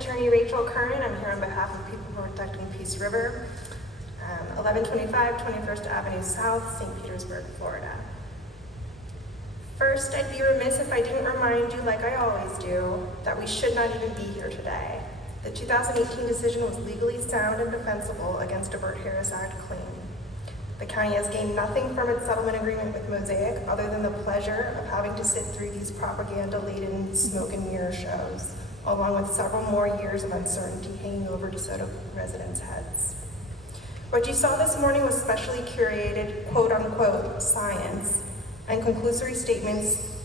Attorney Rachel Curan. I'm here on behalf of People Protecting Peace River, 1125 21st Avenue South, St. Petersburg, Florida. First, I'd be remiss if I didn't remind you, like I always do, that we should not even be here today. The 2018 decision was legally sound and defensible against a Burt Harris Act claim. The county has gained nothing from its settlement agreement with Mosaic other than the pleasure of having to sit through these propaganda-laden smoke and mirror shows, along with several more years of uncertainty hanging over DeSoto residents' heads. What you saw this morning was specially curated, quote-unquote, science and conclusory statements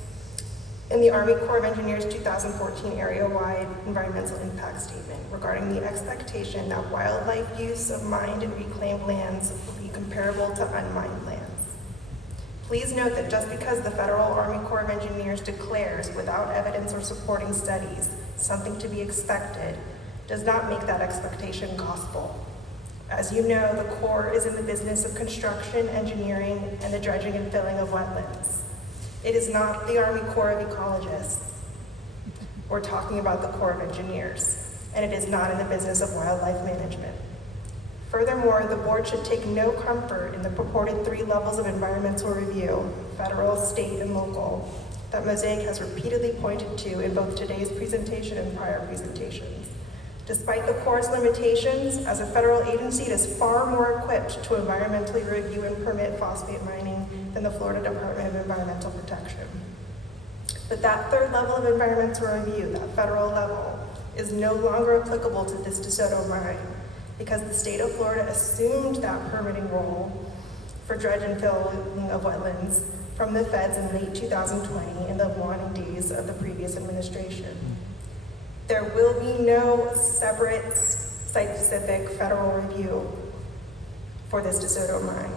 in the Army Corps of Engineers 2014 area-wide environmental impact statement regarding the expectation that wildlife use of mined and reclaimed lands will be comparable to unmined lands. Please note that just because the Federal Army Corps of Engineers declares without evidence or supporting studies something to be expected does not make that expectation gospel. As you know, the Corps is in the business of construction, engineering, and the dredging and filling of wetlands. It is not the Army Corps of Ecologists. We're talking about the Corps of Engineers, and it is not in the business of wildlife management. Furthermore, the board should take no comfort in the purported 3 levels of environmental review, federal, state, and local, that Mosaic has repeatedly pointed to in both today's presentation and prior presentations. Despite the Corps' limitations, as a federal agency, it is far more equipped to environmentally review and permit phosphate mining than the Florida Department of Environmental Protection. But that 3rd level of environmental review, that federal level, is no longer applicable to this DeSoto mine because the state of Florida assumed that permitting role for dredge and filling of wetlands from the feds in late 2020 in the waning days of the previous administration. There will be no separate site-specific federal review for this DeSoto mine.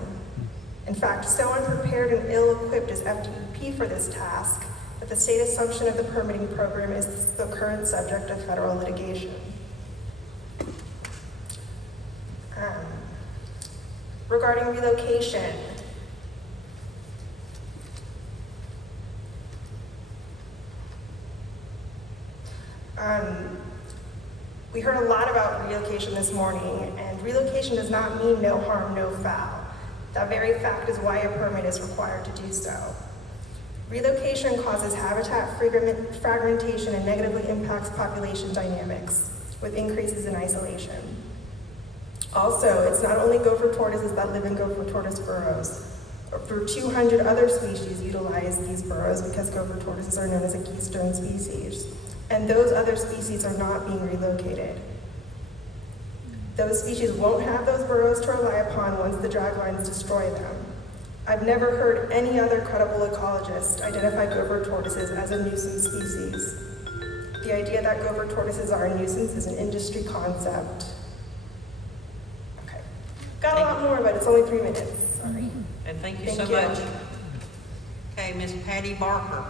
In fact, so unprepared and ill-equipped is FDEP for this task that the state assumption of the permitting program is the current subject of federal litigation. Regarding relocation, we heard a lot about relocation this morning, and relocation does not mean no harm, no foul. That very fact is why a permit is required to do so. Relocation causes habitat fragmentation and negatively impacts population dynamics with increases in isolation. Also, it's not only gopher tortoises that live in gopher tortoise burrows. Over 200 other species utilize these burrows because gopher tortoises are known as a keystone species. And those other species are not being relocated. Those species won't have those burrows to rely upon once the draglines destroy them. I've never heard any other credible ecologist identify gopher tortoises as a nuisance species. The idea that gopher tortoises are a nuisance is an industry concept. Okay, got a lot more, but it's only 3 minutes. Sorry. And thank you so much. Okay, Miss Patty Barker.